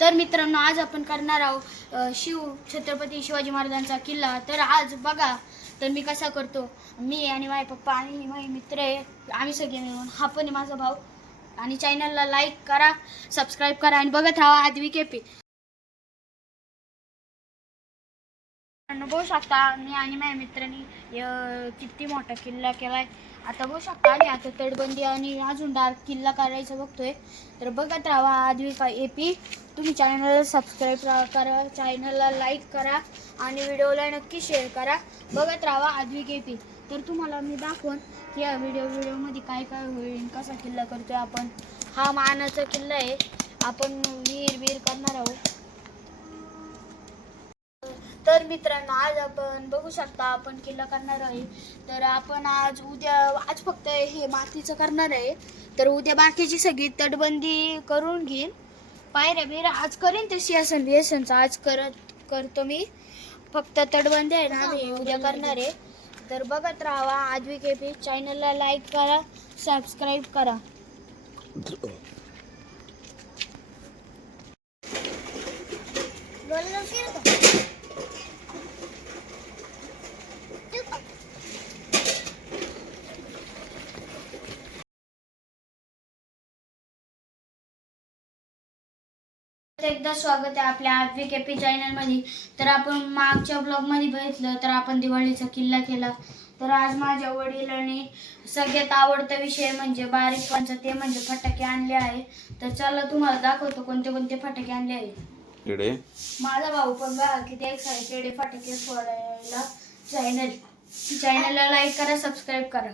तर मित्रांनो, आज आपण करणार आहोत छत्रपती शिवाजी महाराजांचा किल्ला। तर आज बघा तर मी कसा करतो। मी आणि माझे पप्पा आणि माझे मित्र आहे, आम्ही सगळे मिळून, हा पण माझा भाऊ। आणि चॅनलला लाईक करा, सबस्क्राईब करा आणि बघत राहा आदवी केपी। बघू शकता मी आणि माझ्या मित्रांनी किती मोठा किल्ला केलाय। आता बघू शकता आणि आता तटबंदी आणि अजून डार्क किल्ला करायचा बघतोय। तर बघत राहा आदवी एपी। तुम्ही चॅनलला सबस्क्राईब करा, चॅनलला लाईक करा आणि व्हिडिओला नक्की शेअर करा। बघत राहा आदवी एपी। तर तुम्हाला मी दाखवून की या व्हिडिओमध्ये काय काय होईल, कसा किल्ला करतोय आपण। हा मानाचा किल्ला आहे, आपण वीर करणार आहोत। तर मित्रांनो, आज आपण बघू शकता आपण किल्ला करणार आहे। तर आपण आज फक्त हे मातीचं करणार आहे। तर उद्या बाकीची सगळी तटबंदी करून घेईन, पायऱ्या बिऱ्या आज करीन, तशी व्यसनचं आज करतो मी। फक्त तटबंदी आहे ना, मी उद्या करणार आहे। तर बघत राहा आदवी केपी। चॅनलला लाईक करा, सबस्क्राईब करा। एकदा स्वागत आहे आपल्या आदवी केपी चॅनल मध्ये। तर आपण मागच्या ब्लॉग मध्ये बघितलं तर आपण दिवाळीचा किल्ला केला। तर आज माझ्या वडिलांनी सगळ्यात आवडता विषय म्हणजे बारीकपणचा, ते म्हणजे फटाके आणले आहे। तर चला तुम्हाला दाखवतो कोणते कोणते फटाके आणले आहे। माझा भाऊ पण बघा किती एक्साइटेड आहे फटाके फोडायला। चॅनलला लाईक करा, सबस्क्राईब करा।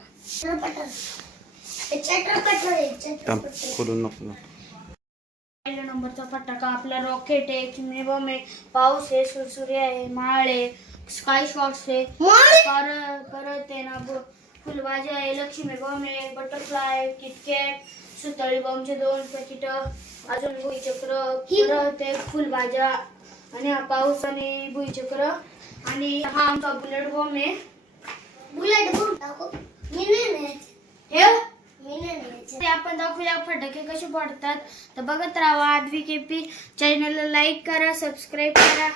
पहिल्या नंबरचा फटाका आपला रॉकेट आहे, चिमणी बॉम्ब आहे, पाऊस आहे, सुरसुरी आहे, माळ आहे, स्काय शॉट्स आहे, परत आहे ना फुलभाजी आहे, लक्ष्मी बॉम्ब आहे, बटरफ्लाय, किटकॅट, सुतळी बॉम्बचे 2 पॅकेट, अजून भुईचक्र, परत एक फुलभाज्या आणि हा पाऊस आणि भुईचक्र आणि हा आमचा बुलेट बॉम्ब आहे। बुलेट बॉम्ब टाकू हे आपण दाखवूया फटाके कसे पडतात। तर बघत राहा आदवी केपी। चॅनलला लाईक करा, सबस्क्राईब करा।